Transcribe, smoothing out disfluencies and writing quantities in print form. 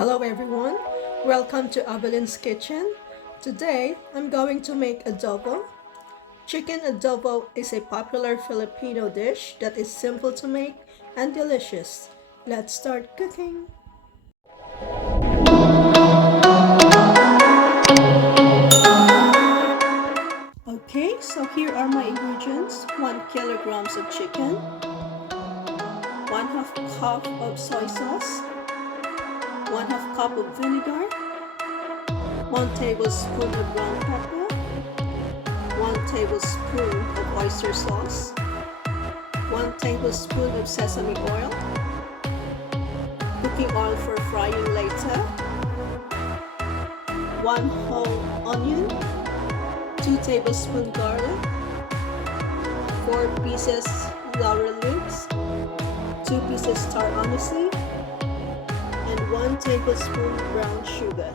Hello everyone, welcome to Avelyn's kitchen. Today I'm going to make adobo. Chicken adobo is a popular Filipino dish that is simple to make and delicious. Let's start cooking. Okay, so here are my ingredients. 1 kilograms of chicken, 1/2 cup of soy sauce, 1/2 cup of vinegar, 1 tablespoon of ground pepper, 1 tablespoon of oyster sauce, 1 tablespoon of sesame oil, cooking oil for frying later, 1 whole onion, 2 tablespoons garlic, 4 pieces Laurel Leaves, 2 pieces Star Aniseed, and 1 tablespoon brown sugar.